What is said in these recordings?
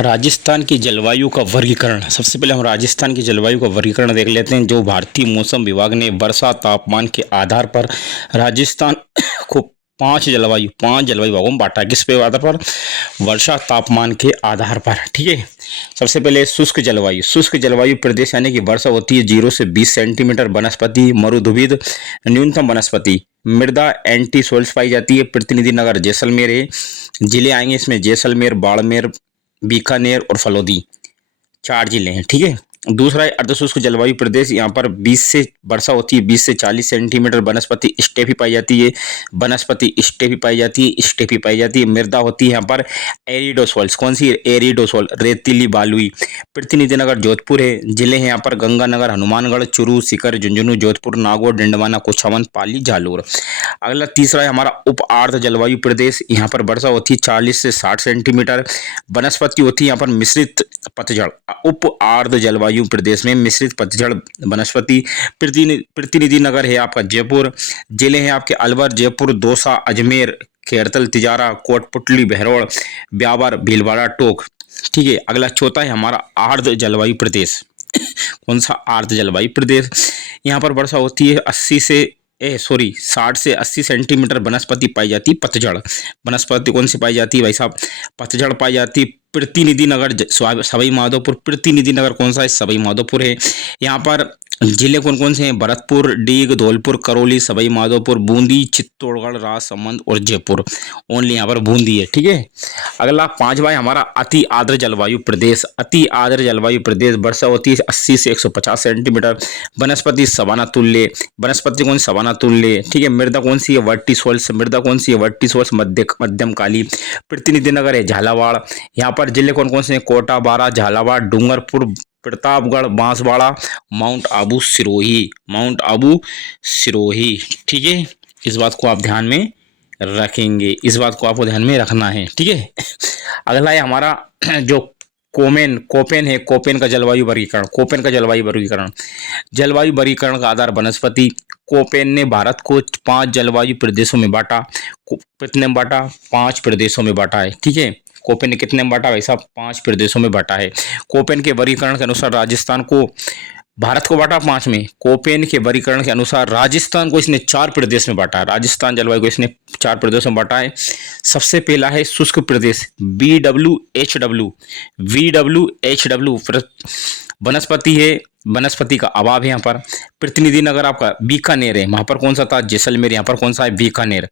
राजस्थान की जलवायु का वर्गीकरण। सबसे पहले हम राजस्थान की जलवायु का वर्गीकरण देख लेते हैं। जो भारतीय मौसम विभाग ने वर्षा तापमान के आधार पर राजस्थान को पांच जलवायु भागों में बांटा। किस पे आधार पर? वर्षा तापमान के आधार पर। ठीक है। सबसे पहले शुष्क जलवायु प्रदेश यानी कि वर्षा होती है 0 से 20 सेंटीमीटर। वनस्पति मरुद्भिद न्यूनतम वनस्पति मृदा एंटी सोइल्स पाई जाती है। प्रतिनिधि नगर जैसलमेर है। जिले आएंगे इसमें जैसलमेर, बाड़मेर, बीकानेर और फलोदी, 4 जिले हैं। ठीक है। दूसरा है अर्धशुष्क जलवायु प्रदेश। यहाँ पर 20 से वर्षा होती है 20 से 40 सेंटीमीटर। वनस्पति स्टेपी पाई जाती है। स्टेपी पाई जाती है। मृदा होती है यहाँ पर एरिडोसोल्स। कौन सी? एरिडोसोल, रेतीली बालुई। प्रतिनिधि नगर जोधपुर है। जिले हैं यहाँ पर गंगानगर, हनुमानगढ़, चूरू, सीकर, झुंझुनू, जोधपुर, नागौर, डिंडवाना, कुछावन, पाली, जालोर। अगला तीसरा है हमारा उप आर्द्र जलवायु प्रदेश। यहाँ पर वर्षा होती है 40 से 60 सेंटीमीटर। वनस्पति होती है यहाँ पर मिश्रित पतझड़। उप आर्द्र जलवायु प्रदेश में मिश्रित पतझड़ वनस्पति। प्रतिनिधि नगर है आपका जयपुर। जिले हैं आपके अलवर, जयपुर, दौसा, अजमेर, खेरतल, तिजारा, कोटपुतली, बहरौल, ब्यावर, भीलवाड़ा, टोक। ठीक है। अगला चौथा है हमारा आर्द्र जलवायु प्रदेश। कौन सा? आर्द्र जलवायु प्रदेश। यहाँ पर वर्षा होती है 60 से 80 सेंटीमीटर। वनस्पति पाई जाती है पतझड़। वनस्पति कौन सी पाई जाती है भाई साहब? पतझड़ पाई जाती है। प्रतिनिधि नगर सवाई माधोपुर। प्रतिनिधि नगर कौन सा है? सवाई माधोपुर है। यहाँ पर जिले कौन कौन से हैं? भरतपुर, डीग, धौलपुर, करौली, सवाई माधोपुर, बूंदी, चित्तौड़गढ़, राजसमंद और जयपुर। ओनली यहाँ पर बूंदी है। ठीक है। अगला पांचवा है हमारा अति आर्द्र जलवायु प्रदेश। अति आर्द्र जलवायु प्रदेश वर्षा होती है 80 से 150 सेंटीमीटर। वनस्पति सवाना तुल्य। वनस्पति कौन? सवाना तुल्य। ठीक है। मृदा कौन सी है? वर्टिसोल्स। मध्यम काली। प्रतिनिधि नगर है झालावाड़। यहाँ पर जिले कौन कौन से हैं? कोटा, बारा, झालावाड़, डूंगरपुर, प्रतापगढ़, बांसवाड़ा, माउंट आबू सिरोही। ठीक है। इस बात को आप ध्यान में रखेंगे, इस बात को आपको ध्यान में रखना है। ठीक है। अगला है हमारा जो कोपेन है। कोपेन का जलवायु वर्गीकरण। जलवायु वर्गीकरण का आधार वनस्पति। कोपेन ने भारत को 5 जलवायु प्रदेशों में बांटा। कितने में बांटा? 5 प्रदेशों में बांटा है। ठीक है। कोपेन ने कितने में बांटा भाई साहब? 5 प्रदेशों में बांटा है। कोपेन के वर्गीकरण के अनुसार राजस्थान को, भारत को बांटा 5 में। कोपेन के वर्गीकरण के अनुसार राजस्थान को इसने 4 प्रदेश में बांटा। राजस्थान जलवायु को इसने 4 प्रदेशों में बांटा है। सबसे पहला है शुष्क प्रदेश, BWHW। वनस्पति है, वनस्पति का अभाव है यहाँ पर। प्रतिनिधि नगर आपका बीकानेर है। वहां पर कौन सा था? जैसलमेर। यहाँ पर कौन सा है? बीकानेर।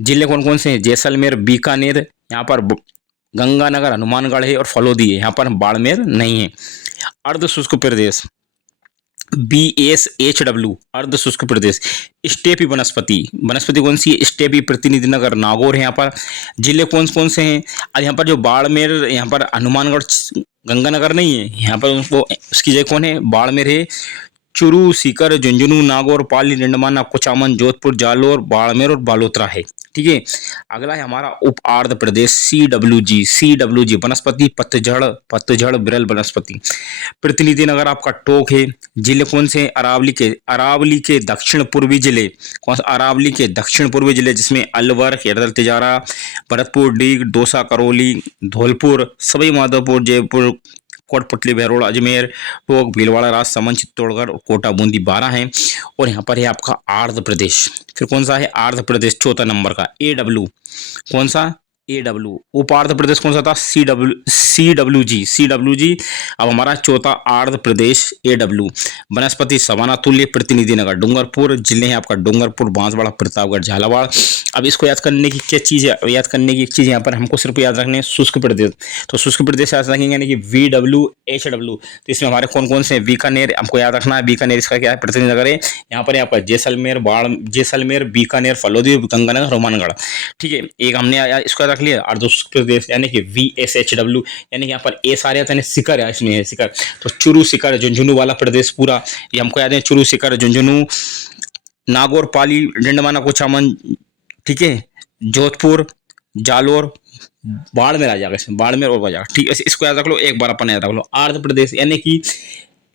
जिले कौन कौन से हैं? जैसलमेर, बीकानेर, यहाँ पर गंगानगर, हनुमानगढ़ है और फलोदी है। यहाँ पर बाड़मेर नहीं है। अर्ध शुष्क प्रदेश BSHW, अर्ध शुष्क प्रदेश। स्टेपी वनस्पति कौन सी है? स्टेपी। प्रतिनिधि नगर नागौर है। यहाँ पर जिले कौन कौन से हैं? और यहाँ पर जो बाड़मेर, यहाँ पर हनुमानगढ़, गंगानगर नहीं है। यहाँ पर उसको उसकी जगह कौन है? बाड़मेर है। चूरू, सीकर, झुंझुनू, नागौर, पाली, डिंडवाना, कुचामन, जोधपुर, जालोर, बाड़मेर और बालोतरा है। ठीक है। अगला है हमारा उप आर्द्र प्रदेश CWG। वनस्पति पतझड़ विरल वनस्पति। प्रतिनिधि नगर आपका टोक है। जिले कौन से? अरावली के दक्षिण पूर्वी जिले। कौन सा? अरावली के दक्षिण पूर्वी जिले, जिसमें अलवर, खेरतल, तिजारा, भरतपुर, डीग, दौसा, करौली, धौलपुर, सवाई माधोपुर, जयपुर, कोटपुतली, बहरौल, अजमेर, टोक, भीलवाड़ा, राजसमंद, चित्तौड़गढ़ और कोटा, बूंदी 12 हैं। और यहाँ पर है आपका आर्द्र प्रदेश। फिर कौन सा है? आर्द्र प्रदेश चौथा नंबर का AW। कौन सा? AW। उप आर्द्र प्रदेश कौन सा था? CWG। अब हमारा चौथा आर्द्र प्रदेश AW। वनस्पति सवाना तुल्य। प्रतिनिधि नगर डूंगरपुर। जिले हैं आपका डूंगरपुर, बांसवाड़ा, प्रतापगढ़, झालावाड़। अब इसको याद करने की क्या चीज़ है? याद करने की एक चीज़ यहाँ पर हमको सिर्फ याद रखने हैं, शुष्क प्रदेश। तो शुष्क प्रदेश याद रखेंगे यानी कि VWHW। तो इसमें हमारे कौन कौन से हैं? बीकानेर हमको याद रखना है। बीकानेर इसका क्या है? प्रतिनिधि नगर है। यहाँ पर आपका जैसलमेर, बीकानेर, फलोदी, गंगानगर, हनुमानगढ़। ठीक है। एक हमने इसको याद रख लिया। अर्ध शुष्क प्रदेश यानी कि VSHW, यानी कि यहाँ पर ए सारे यानी सीकर है, इसमें है सीकर। तो चूरू, सीकर, झुंझुनू वाला प्रदेश पूरा ये हमको याद है। चूरू, सीकर, झुंझुनू, नागौर, पाली, डिंडवाना, कुचामन, ठीक है, जोधपुर, जालोर, बाड़मेर आ जाएगा इसमें, बाड़मेर और जाएगा। ठीक है। इसको याद रख लो, एक बार अपन याद रख लो। आंध्र प्रदेश यानी कि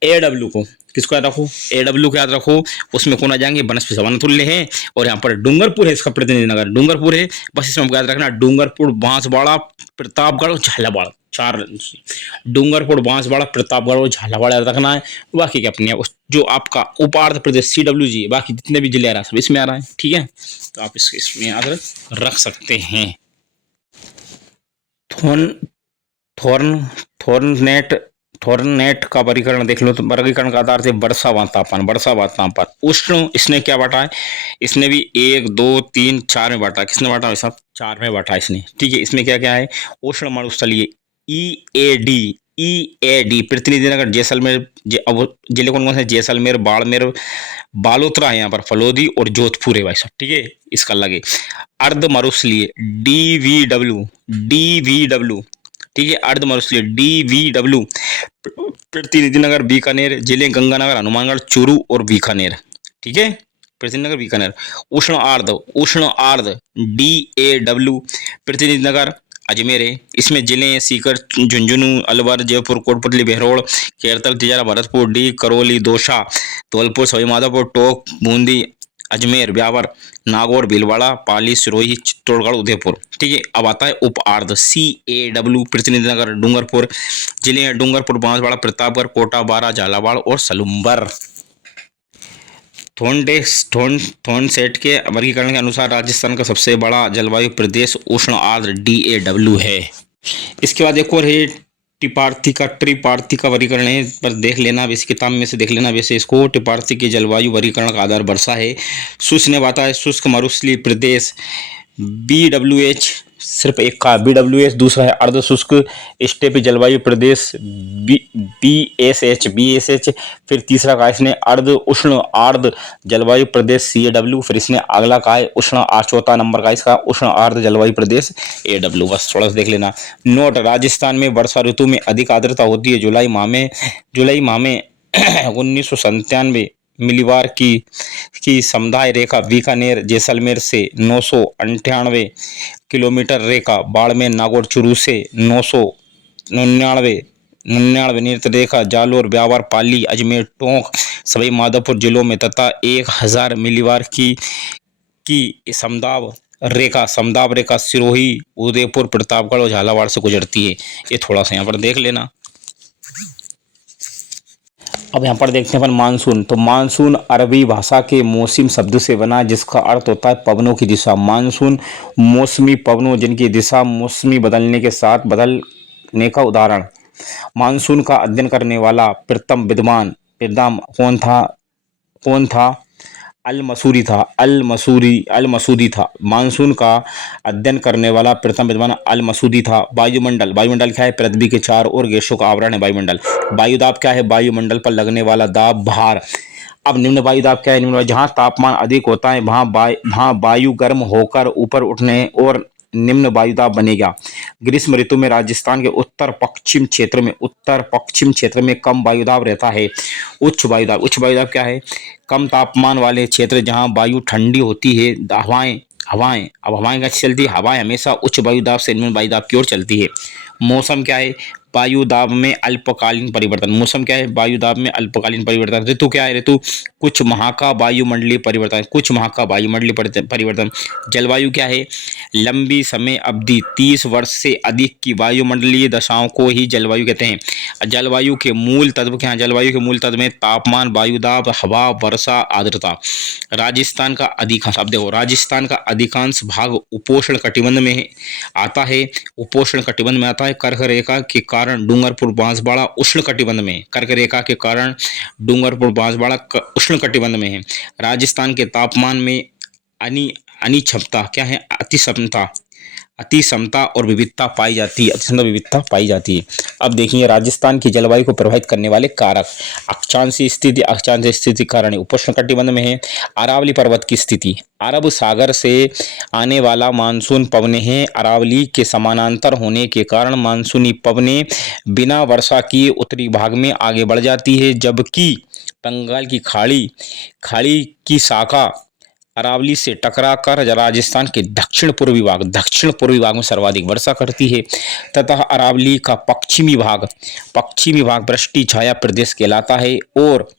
AW को किसको याद रखो, AW को याद रखो। उसमें कौन आ जाएंगे, बनस्पति समतुल्य है। और यहाँ पर डूंगरपुर है, इसका प्रतिनिधि नगर डूंगरपुर है। बस इसमें हमको याद रखना, डूंगरपुर, बांसवाड़ा, प्रतापगढ़ और झालावाड़, चार। डूंगरपुर, बांसवाड़ा, प्रतापगढ़ और झालावाड़ याद रखना है। बाकी क्या अपने जो आपका उपार्थ प्रदेश CWG, बाकी जितने भी जिले आ रहा है सब इसमें आ रहा है, ठीक है। तो आप इसमें याद रख सकते हैं। थोन थोर्न थोर्नेट थोर्नेट का वर्गीकरण देख लो, तो वर्गीकरण का आधार से वर्षा व तापमान, वर्षा व तापमान। उष्ण, इसने क्या बांटा है, इसने भी 1 2 3 4 में बांटा। किसने बांटा भाई साहब, 4 में बांटा इसने, ठीक है। इसमें क्या क्या है, उष्ण मरुस्थलीय EAD प्रतिनिधि नगर जैसलमेर। अब जिले कौन कौन से, जैसलमेर, बाड़मेर, बालोतरा है यहाँ पर, फलोदी और जोधपुर है भाई साहब, ठीक है। इसका लगे अर्ध मरुस्थलीय DVW, ठीक है। अर्ध मरुस्थलीय DVW प्रतिनिधि नगर बीकानेर, जिले गंगानगर, हनुमानगढ़, चूरू और बीकानेर, ठीक है। प्रतिनिधि नगर बीकानेर। उष्ण आर्द्र DAW प्रतिनिधि नगर अजमेर है। इसमें जिले हैं सीकर, झुंझुनू, अलवर, जयपुर, कोटपुतली, बहरोड़, कैरतल, तिजारा, भरतपुर, डी, करौली, दौसा, धौलपुर, सवाईमाधोपुर, टोंक, बूंदी, अजमेर, ब्यावर, नागौर, भीलवाड़ा, पाली, सिरोही, चित्तौड़गढ़, उदयपुर, ठीक है। अब आता है उप आर्द्र CAW प्रतिनिधि नगर डूंगरपुर, जिले हैं डूंगरपुर, बांसवाड़ा, प्रतापगढ़, कोटा, बारा, झालावाड़ और सलुम्बर। थोर्नसेट के वर्गीकरण के अनुसार राजस्थान का सबसे बड़ा जलवायु प्रदेश उष्ण आर्द्र DAW है। इसके बाद एक और है त्रिपार्थी का वर्गीकरण है, पर देख लेना, इस किताब में से देख लेना। वैसे इसको त्रिपार्थी के जलवायु वर्गीकरण का आधार वर्षा है। शुष्क ने बाता है शुष्क मरुस्थलीय प्रदेश BWH, सिर्फ एक का BWH। दूसरा है अर्ध शुष्क स्टेपी जलवायु प्रदेश BSH। फिर तीसरा कहा इसने अर्ध उष्ण आर्द्र जलवायु प्रदेश CAW। फिर इसने अगला कहा है उष्ण, चौथा नंबर का इसका उष्ण आर्द्र जलवायु प्रदेश AW। बस थोड़ा सा देख लेना। नोट, राजस्थान में वर्षा ऋतु में अधिक आर्द्रता होती है। जुलाई माह में 1997 मिलीबार की समुदाय रेखा बीकानेर जैसलमेर से 998 किलोमीटर रेखा, बाड़मेर, नागौर, चूरू से 999 नृत्य रेखा, जालोर, ब्यावर, पाली, अजमेर, टोंक, सवाई माधोपुर जिलों में तथा 1000 मिलीबार की समदाब रेखा सिरोही, उदयपुर, प्रतापगढ़ और झालावाड़ से गुजरती है। ये थोड़ा सा यहाँ पर देख लेना। अब यहाँ पर देखते हैं अपन मानसून। तो मानसून अरबी भाषा के मौसम शब्द से बना, जिसका अर्थ होता है पवनों की दिशा। मानसून मौसमी पवनों जिनकी दिशा मौसमी बदलने के साथ बदलने का उदाहरण। मानसून का अध्ययन करने वाला प्रथम विद्वान कौन था? अल मसूदी था। मानसून का अध्ययन करने वाला प्रथम विद्वान अल मसूदी था। वायुमंडल क्या है? पृथ्वी के चारों ओर गैसों का आवरण है वायुमंडल। वायुदाब क्या है? वायुमंडल पर लगने वाला दाब, भार। अब निम्न वायुदाब क्या है? निम्न, जहाँ तापमान अधिक होता है वहाँ वायु गर्म होकर ऊपर उठने और निम्न वायुदाब बनेगा। ग्रीष्म ऋतु में राजस्थान के उत्तर पश्चिम क्षेत्र में कम वायुदाब रहता है। उच्च वायुदाब क्या है? कम तापमान वाले क्षेत्र जहां वायु ठंडी होती है। हवाएं कैसे चलती है? हवाएं हमेशा उच्च वायुदाब से निम्न वायुदाब की ओर चलती है। मौसम क्या है? वायुदाब में अल्पकालीन परिवर्तन। मौसम क्या है? वायुदाब में अल्पकालीन परिवर्तन। ऋतु क्या है? ऋतु कुछ माह का वायुमंडलीय परिवर्तन। जलवायु क्या है? लंबी समय अवधि 30 वर्ष से अधिक की वायुमंडलीय दशाओं को ही जलवायु कहते हैं। जलवायु के मूल तत्व क्या है? जलवायु के मूल तत्व में तापमान, वायुदाब, हवा, वर्षा, आर्द्रता। राजस्थान का अधिकांश भाग उपोष्ण कटिबंध में आता है। कर्क रेखा के कारण डूंगरपुर बांसवाड़ा उष्ण कटिबंध में। कर्क रेखा के कारण डूंगरपुर बांसवाड़ा उष्ण कटिबंध में है। राजस्थान के तापमान में अनिक्षमता क्या है? अतिसमता और विविधता पाई जाती है। अब देखिए राजस्थान की जलवायु को प्रभावित करने वाले कारक। अक्षांशीय स्थिति कारण उपोष्ण कटिबंध में है। अरावली पर्वत की स्थिति, अरब सागर से आने वाला मानसून पवनें हैं। अरावली के समानांतर होने के कारण मानसूनी पवनें बिना वर्षा किए उत्तरी भाग में आगे बढ़ जाती है, जबकि बंगाल की खाड़ी की शाखा अरावली से टकराकर राजस्थान के दक्षिण पूर्वी भाग में सर्वाधिक वर्षा करती है तथा अरावली का पश्चिमी भाग वृष्टि छाया प्रदेश कहलाता है और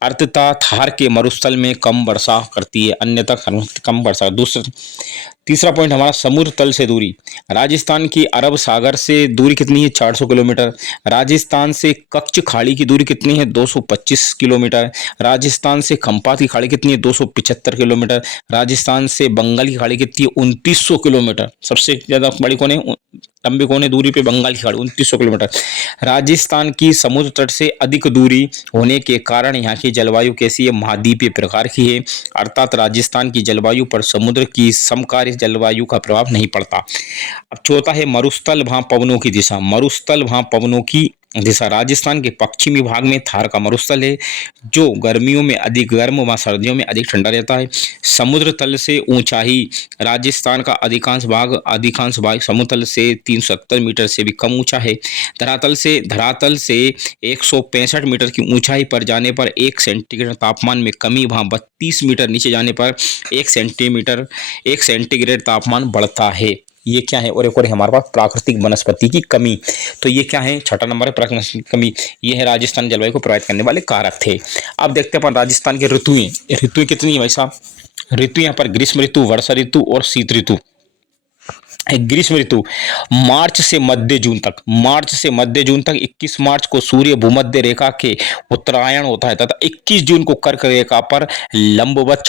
अर्थतः थार के मरुस्थल में कम वर्षा करती है, अन्यथा कम वर्षा। दूसरा तीसरा पॉइंट हमारा समुद्र तल से दूरी। राजस्थान की अरब सागर से दूरी कितनी है? 400 किलोमीटर। राजस्थान से कच्छ खाड़ी की दूरी कितनी है? 225 किलोमीटर। राजस्थान से खंपात की खाड़ी कितनी है? 275 किलोमीटर। राजस्थान से बंगाल की खाड़ी कितनी है? 2900 किलोमीटर। सबसे ज्यादा बड़ी कौन है? लंबी कौन है दूरी पे? बंगाल की खाड़ी 2900 किलोमीटर। राजस्थान की समुद्र तट से अधिक दूरी होने के कारण यहाँ की जलवायु कैसी है? महाद्वीपीय प्रकार की है, अर्थात राजस्थान की जलवायु पर समुद्र की समकालीन जलवायु का प्रभाव नहीं पड़ता। अब चौथा है मरुस्थल भाप पवनों की दिशा। मरुस्थल भाप पवनों की दिशा। राजस्थान के पश्चिमी भाग में थार का मरुस्थल है, जो गर्मियों में अधिक गर्म व सर्दियों में अधिक ठंडा रहता है। समुद्र तल से ऊंचाई। राजस्थान का अधिकांश भाग समुद्र तल से 370 मीटर से भी कम ऊंचा है। धरातल से 165 मीटर की ऊंचाई पर जाने पर 1 सेंटीग्रेड तापमान में कमी, वहाँ 32 मीटर नीचे जाने पर 1 सेंटीग्रेड तापमान बढ़ता है। ये क्या है? और एक और हमारे पास प्राकृतिक वनस्पति की कमी। तो ये क्या है? छठा नंबर है प्राकृतिक कमी। ये है राजस्थान जलवायु को प्रभावित करने वाले कारक थे। अब देखते हैं अपन राजस्थान की ऋतुएं। ऋतुएं कितनी है भाई साहब? ऋतु यहाँ पर ग्रीष्म ऋतु, वर्षा ऋतु और शीत ऋतु। ग्रीष्म ऋतु मार्च से मध्य जून तक 21 मार्च को सूर्य भूमध्य रेखा के उत्तरायण होता है तथा 21 जून को कर्क रेखा पर लंबवत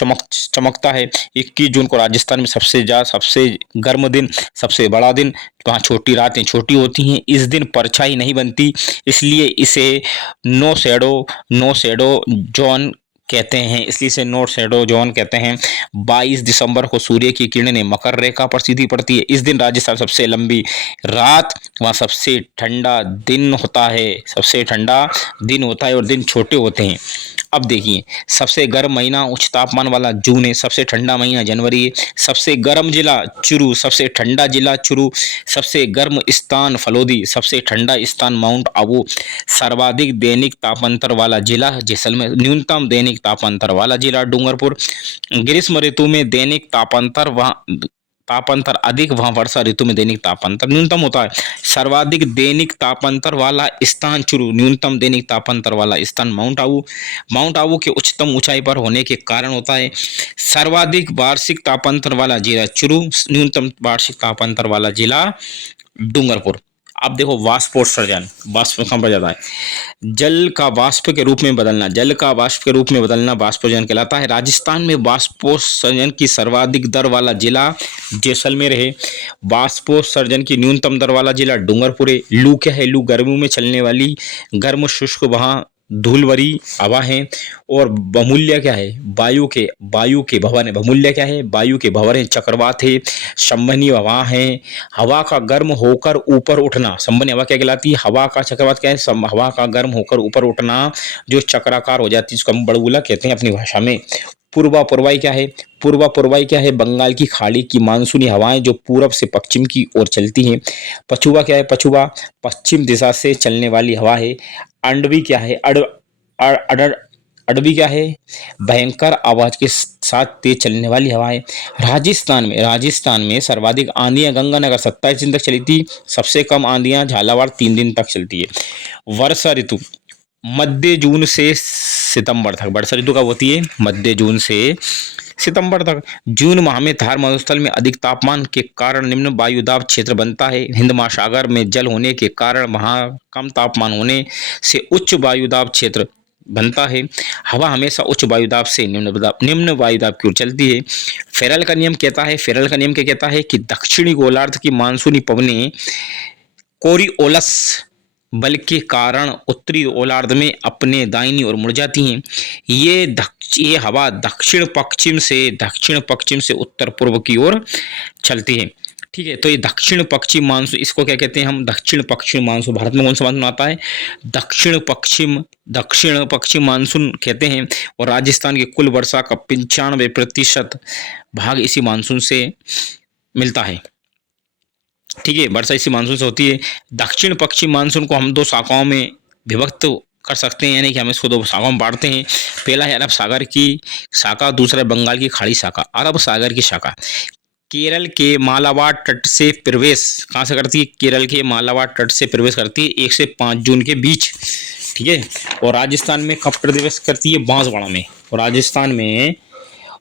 चमकता है। 21 जून को राजस्थान में सबसे गर्म दिन, सबसे बड़ा दिन, वहाँ छोटी रातें छोटी होती हैं। इस दिन परछाई नहीं बनती, इसलिए इसे नो शेडो जोन कहते हैं। इसलिए इसे नो शेडो जोन कहते हैं। 22 दिसंबर को सूर्य की किरणें मकर रेखा पर सीधी पड़ती है। इस दिन राजस्थान सबसे लंबी रात व सबसे ठंडा दिन होता है और दिन छोटे होते हैं। अब देखिए, सबसे गर्म महीना उच्च तापमान वाला जून है, सबसे ठंडा महीना जनवरी है। सबसे गर्म जिला चुरू, सबसे ठंडा जिला चुरू। सबसे गर्म स्थान फलोदी, सबसे ठंडा स्थान माउंट आबू। सर्वाधिक दैनिक तापांतर वाला जिला जैसलमेर, न्यूनतम दैनिक तापांतर वाला जिला डूंगरपुर। ग्रीष्म ऋतु में दैनिक तापांतर अधिक, वहां वर्षा ऋतु में दैनिक तापांतर न्यूनतम होता है। सर्वाधिक दैनिक तापांतर वाला स्थान चुरू, न्यूनतम दैनिक तापांतर वाला स्थान माउंट आबू के उच्चतम ऊंचाई पर होने के कारण होता है। सर्वाधिक वार्षिक तापांतर वाला जिला चुरू, न्यूनतम वार्षिक तापांतर वाला जिला डूंगरपुर। अब देखो वाष्पोत्सर्जन, वाष्प कहाँ पर जाता है? जल का वाष्प के रूप में बदलना वाष्पोत्सर्जन कहलाता है। राजस्थान में वाष्पोत्सर्जन की सर्वाधिक दर वाला जिला जैसलमेर है। वाष्पोत्सर्जन की न्यूनतम दर वाला जिला डूंगरपुर है। लू क्या है? लू गर्मियों में चलने वाली गर्म शुष्क वहाँ धूल भरी हवा है। और बहुमूल्य क्या है? वायु के भवन है। बहुमूल्य क्या है? वायु के भवन है। चक्रवात है, संवहनीय हवा है। हवा का गर्म होकर ऊपर उठना, संवहनीय हवा क्या कहलाती है? हवा का चक्रवात क्या है? हवा का गर्म होकर ऊपर उठना जो चक्राकार हो जाती है, जिसको हम बड़बूला कहते हैं अपनी भाषा में। पूर्वा पुरवाई क्या है? बंगाल की खाड़ी की मानसूनी हवाएं जो पूरब से पश्चिम की ओर चलती हैं। पछुआ क्या है? पछुआ पश्चिम दिशा से चलने वाली हवा है। अंडवी क्या है? अडवी क्या है? भयंकर आवाज के साथ तेज चलने वाली हवाएं। राजस्थान में सर्वाधिक आंधियां गंगानगर 27 दिन तक चली थी। सबसे कम आंधियां झालावाड़ 3 दिन तक चलती है। वर्षा ऋतु मध्य जून से सितंबर तक। वर्षा ऋतु कब होती है? मध्य जून से सितंबर तक। जून माह में थार मरुस्थल में अधिक तापमान के कारण निम्न वायुदाब क्षेत्र बनता है। हिंद महासागर में जल होने के कारण वहां कम तापमान होने से उच्च वायुदाब क्षेत्र बनता है। हवा हमेशा उच्च वायुदाब से निम्न वायुदाब की ओर चलती है। फेरल का नियम क्या कहता है कि दक्षिणी गोलार्ध की मानसूनी पवनें कोरिओलस बल के कारण उत्तरी गोलार्ध में अपने दाहिनी ओर मुड़ जाती हैं। ये हवा दक्षिण पश्चिम से उत्तर पूर्व की ओर चलती है। ठीक है, तो ये दक्षिण पश्चिम मानसून, इसको क्या कहते हैं हम? दक्षिण पश्चिम मानसून। भारत में कौन सा मानसून आता है? दक्षिण पश्चिम मानसून कहते हैं। और राजस्थान की कुल वर्षा का 95% भाग इसी मानसून से मिलता है। ठीक है, वर्षा इसी मानसून से होती है। दक्षिण पश्चिम मानसून को हम 2 शाखाओं में विभक्त कर सकते हैं, यानी कि हम इसको 2 शाखाओं में बांटते हैं। पहला है अरब सागर की शाखा, दूसरा है बंगाल की खाड़ी शाखा। अरब सागर की शाखा केरल के मालाबार तट से प्रवेश कहाँ से करती है? केरल के मालाबार तट से प्रवेश करती है 1 से 5 जून के बीच। ठीक ठीक है। और राजस्थान में कब प्रवेश करती है? बांसवाड़ा में। और राजस्थान में,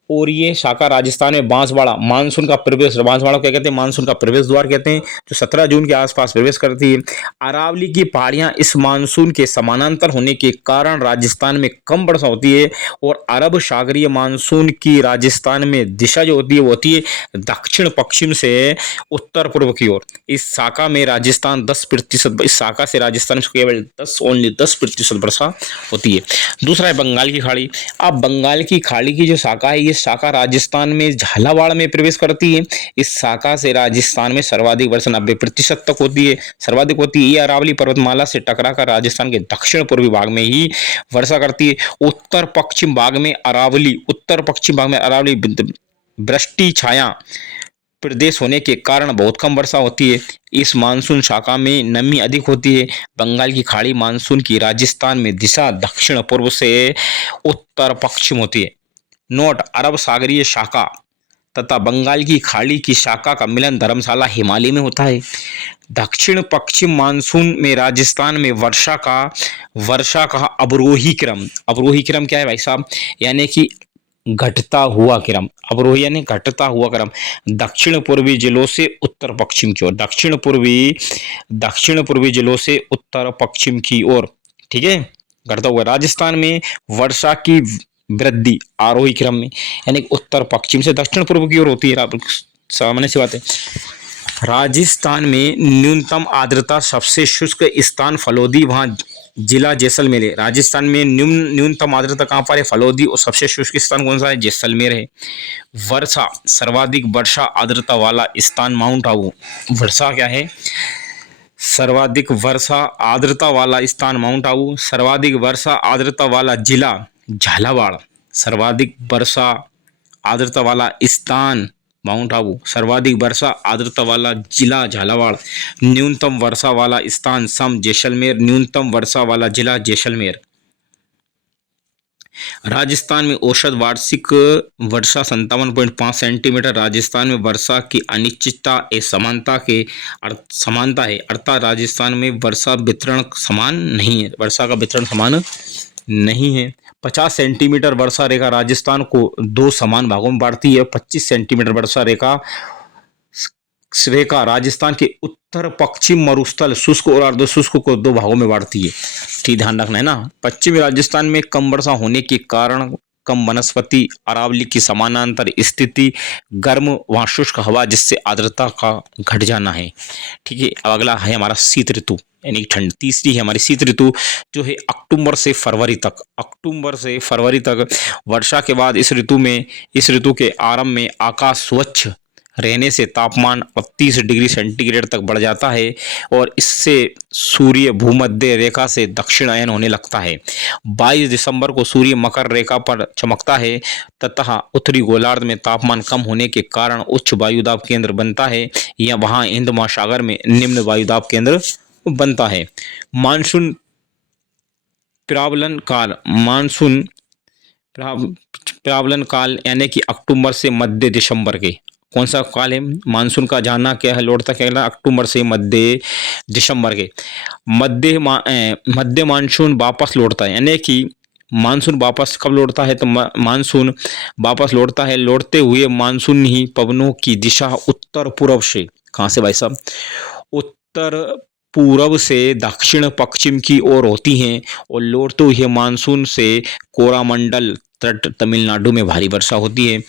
और ये शाखा राजस्थान में बांसवाड़ा मानसून का प्रवेश, बांसवाड़ा क्या कहते हैं? मानसून का प्रवेश द्वार कहते हैं, जो 17 जून के आसपास प्रवेश करती है। अरावली की पहाड़ियां इस मानसून के समानांतर होने के कारण राजस्थान में कम वर्षा होती है, और अरब सागरीय मानसून की राजस्थान में दिशा जो होती है वो होती है दक्षिण पश्चिम से उत्तर पूर्व की ओर। इस शाखा में राजस्थान 10%, इस शाखा से राजस्थान में केवल 10% वर्षा होती है। दूसरा है बंगाल की खाड़ी। अब बंगाल की खाड़ी की जो शाखा है, ये शाखा राजस्थान में झालावाड़ में प्रवेश करती है। इस शाखा से राजस्थान में सर्वाधिक वर्षा 90% तक होती है, सर्वाधिक होती है। ये अरावली पर्वतमाला से टकराकर राजस्थान के दक्षिण पूर्वी भाग में ही वर्षा करती है। उत्तर पश्चिम भाग में अरावली, उत्तर पश्चिम भाग में अरावली वृष्टि छाया प्रदेश होने के कारण बहुत कम वर्षा होती है। इस मानसून शाखा में नमी अधिक होती है। बंगाल की खाड़ी मानसून की राजस्थान में दिशा दक्षिण पूर्व से उत्तर पश्चिम होती है। नोट: अरब सागरीय शाखा तथा बंगाल की खाड़ी की शाखा का मिलन धर्मशाला हिमालय में होता है। दक्षिण पश्चिम मानसून में राजस्थान में वर्षा का अवरोही क्रम क्या है भाई साहब? यानी कि घटता हुआ क्रम। अवरोही यानी घटता हुआ क्रम, दक्षिण पूर्वी जिलों से उत्तर पश्चिम की ओर, दक्षिण पूर्वी जिलों से उत्तर पश्चिम की ओर, ठीक है, घटता हुआ। राजस्थान में वर्षा की वृद्धि आरोही क्रम में, यानी उत्तर पश्चिम से दक्षिण पूर्व की ओर होती है, सामान्य सी बात है। राजस्थान में न्यूनतम आर्द्रता सबसे शुष्क स्थान फलोदी, वहाँ जिला जैसलमेर है। राजस्थान में न्यूनतम आर्द्रता कहाँ पर है? फलोदी। और सबसे शुष्क स्थान कौन सा है? जैसलमेर है। वर्षा, सर्वाधिक वर्षा आर्द्रता वाला स्थान माउंट आबू। वर्षा क्या है? सर्वाधिक वर्षा आर्द्रता वाला स्थान माउंट आबू। सर्वाधिक वर्षा आर्द्रता वाला जिला झालावाड़। सर्वाधिक वर्षा आर्द्रता वाला स्थान माउंट आबू। सर्वाधिक वर्षा आर्द्रता वाला जिला झालावाड़। न्यूनतम वर्षा वाला स्थान सम जैसलमेर। न्यूनतम वर्षा वाला जिला जैसलमेर। राजस्थान में औसत वार्षिक वर्षा 57.5 सेंटीमीटर। राजस्थान में वर्षा की अनिश्चितता समानता है, अर्थात राजस्थान में वर्षा वितरण समान नहीं है, वर्षा का वितरण समान नहीं है। 50 सेंटीमीटर वर्षा रेखा राजस्थान को 2 समान भागों में बांटती है। 25 सेंटीमीटर वर्षा रेखा राजस्थान के उत्तर पश्चिम मरुस्थल शुष्क और अर्ध शुष्क को 2 भागों में बांटती है। ठीक ध्यान रखना है ना। पश्चिमी राजस्थान में कम वर्षा होने के कारण कम वनस्पति, अरावली की समानांतर स्थिति, गर्म वहाँ शुष्क हवा, जिससे आर्द्रता का घट जाना है। ठीक है। अब अगला है हमारा शीत ऋतु यानी ठंड। तीसरी है हमारी शीत ऋतु, जो है अक्टूबर से फरवरी तक। वर्षा के बाद इस ऋतु के आरंभ में आकाश स्वच्छ रहने से तापमान 32 डिग्री सेंटीग्रेड तक बढ़ जाता है, और इससे सूर्य भूमध्य रेखा से दक्षिणायन होने लगता है। 22 दिसंबर को सूर्य मकर रेखा पर चमकता है, तथा उत्तरी गोलार्ध में तापमान कम होने के कारण उच्च वायुदाब केंद्र बनता है, या वहाँ हिंद महासागर में निम्न वायुदाब केंद्र बनता है। मानसून प्रावलन काल यानी कि अक्टूबर से मध्य दिसंबर के, कौन सा काल है मानसून का? जानना क्या है, लौटता क्या है? अक्टूबर से मध्य दिसंबर के मध्य मानसून वापस लौटता है। यानी कि मानसून वापस कब लौटता है? तो मानसून वापस लौटता है, लौटते हुए मानसूनी पवनों की दिशा उत्तर पूर्व से, कहाँ से भाई साहब? उत्तर पूर्व से दक्षिण पश्चिम की ओर होती हैं, और लौटते हुए मानसून से कोरामंडल तट तमिलनाडु में भारी वर्षा होती है।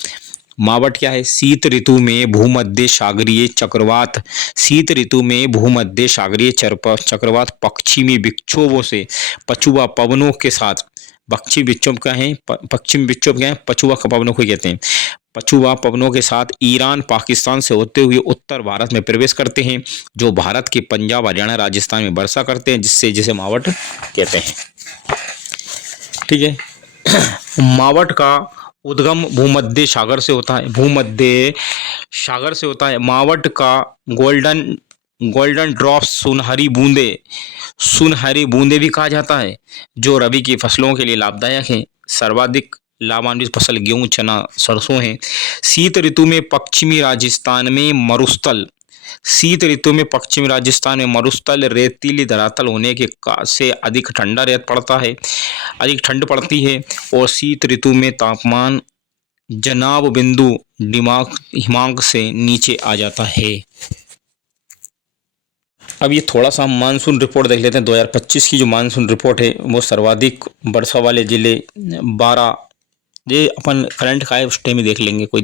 मावट क्या है? शीत ऋतु में भूमध्य सागरीय चक्रवात पश्चिमी विक्षोभों से पछुआ पवनों के साथ, पश्चिमी विक्षोभ क्या है? पछुआ पवनों को कहते हैं। पछुआ पवनों के साथ ईरान पाकिस्तान से होते हुए उत्तर भारत में प्रवेश करते हैं, जो भारत के पंजाब हरियाणा राजस्थान में वर्षा करते हैं, जिसे मावट कहते हैं। ठीक है। मावट का उद्गम भूमध्य सागर से होता है। मावट का गोल्डन ड्रॉप्स, सुनहरी बूंदे भी कहा जाता है, जो रबी की फसलों के लिए लाभदायक हैं। सर्वाधिक लाभान्वित फसल गेहूं, चना, सरसों है। शीत ऋतु में पश्चिमी राजस्थान में मरुस्थल शीत ऋतु में पश्चिमी राजस्थान में मरुस्थल रेतीली धरातल होने के से अधिक ठंडा रेत पड़ता है, अधिक ठंड पड़ती है। और शीत ऋतु में तापमान जनाब बिंदु दिमाग हिमांक से नीचे आ जाता है। अब ये थोड़ा सा हम मानसून रिपोर्ट देख लेते हैं। 2025 की जो मानसून रिपोर्ट है वो सर्वाधिक वर्षा वाले जिले 12, ये अपन करंट का है उस टाइम में देख लेंगे, कोई